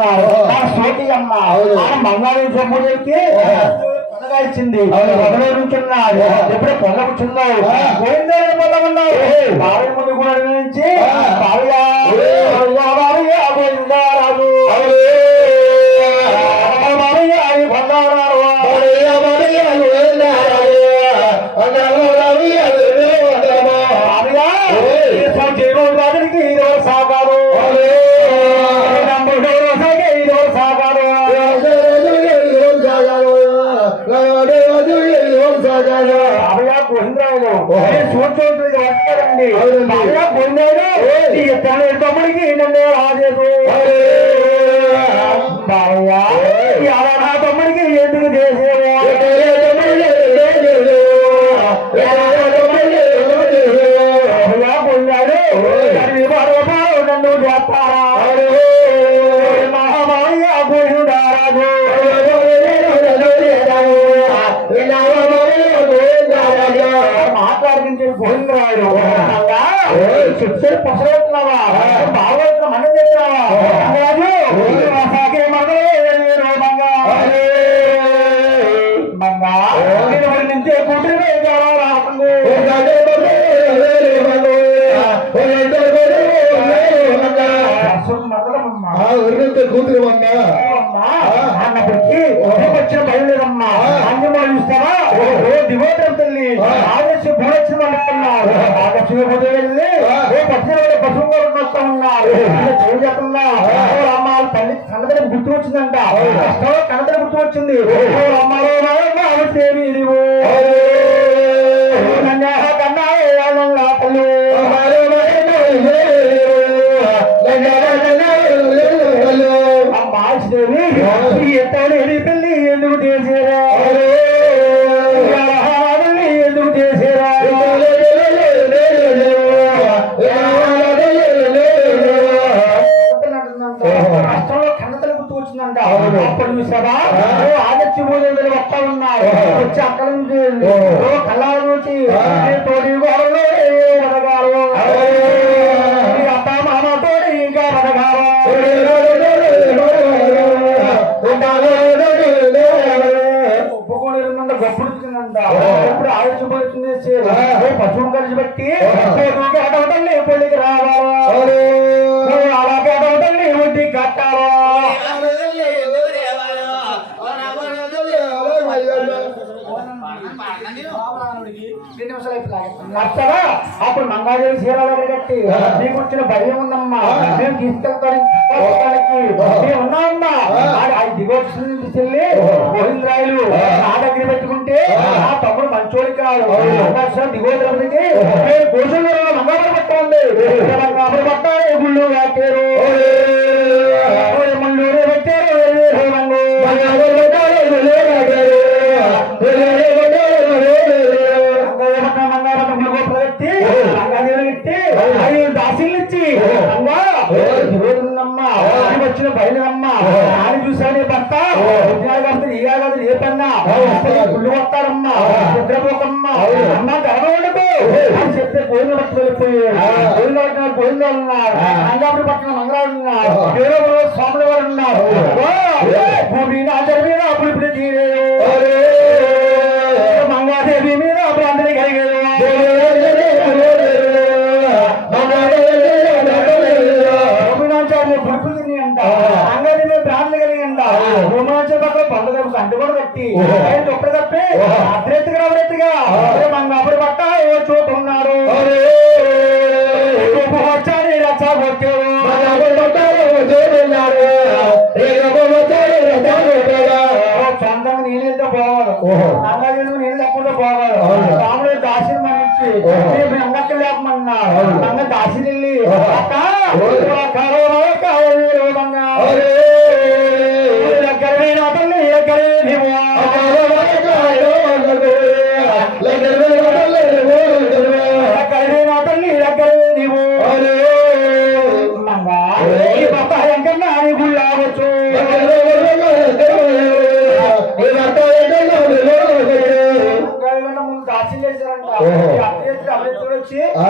ఉన్నారు ఆ సోటి అమ్మ మంగాళం సొమ్ము చెప్పి పొలగా ఇచ్చింది పొగలో ఎప్పుడు పొగ ఉన్నావు బావి ముందు చూడండి వస్తారండి తన తమ్ముడికి నన్ను రాజేసు బావయ్యా గోవిందరాడు చెప్తే పసరవుతున్నావా బాగోతున్నా మన తెచ్చావా రాజు సాగే మంగళ మంగా మంగా నేను వాడి నుంచే కూతురు రాకుండా కూతురు అన్న అన్నప్పటికీ వచ్చిన బయలుదేరమ్మా అన్ని వాళ్ళు ఇస్తారా ఓ దిగోదరం తల్లి ఆదర్శ భూలక్ష్మి అనుకున్నారు చేయకుండా అమ్మ వాళ్ళ తల్లి కన్నదల గుర్తు వచ్చిందంట. కన్నదల గుర్తు వచ్చింది. ఓ చూసావా ఆదర్శి భోజనం వస్తా ఉన్నారు వచ్చి అక్కడ నుంచి చూసి ఈ తోడి గోడలో ఈ అత్త మామతో ఇంకా వదగారు ఒప్పుకొని ఎరుమంట గొప్పడుతుందంట ఇప్పుడు ఆలోచింపడుతుంది పశువు కలిసి పెళ్ళికి రావాలి? నచ్చదా అప్పుడు మంగాదేవి చీరాలు కట్టి నీకు వచ్చిన భయం ఉందమ్మా. మేము తీసుకెళ్తాను మేము ఉన్నామమ్మా. అది దిగొచ్చింది చెల్లి గోవిందరాయలు నా దగ్గర పెట్టుకుంటే ఆ. తమ్ముడు మంచోడి కాదు దిగోదరికి మేము గోసులు మంగళవారం పట్టాలి మంగళవారం పట్టాలి గుళ్ళు కట్టారు వచ్చిన బయలుదమ్మ ఆయన చూసానే భర్త ఉద్యోగం ఇయ్యాలి ఏ పన్నా గుళ్ళు వస్తారమ్మా నిద్రపోకమ్మా అమ్మ ధర్మం ఉండదు అని చెప్తే పోయిన భక్తులు వెళ్ళిపోయారు పోయిన పట్టిన పోయిన వాళ్ళు ఉన్నారు మంగాపురి పట్టిన మంగళవారు ఉన్నారు ఏదో రోజు స్వాముల వారు ఉన్నారు భూమి నాచరి మీద అప్పుడు ఇప్పుడు తీరేరు మంగాదేవి మీద అప్పుడు అందరికీ కలిగేది ఆయన దుప్పటి తప్పి? అర్ధరెత్తుగా రాబడెత్తుగా మంగాపురి పట్ట ఓ చోటు ఉన్నారు వచ్చాడు రచ్చ కొట్టారు సొంతంగా నేనేదో పోవాలి. అంగడి నేను లేకుండా పోవాలి. రాముడు దాసిని మన్నించి రేపు అంగక్క లేపమన్నారు. అంగ దాసిని వెళ్ళి అక్క వచ్చి ఆ.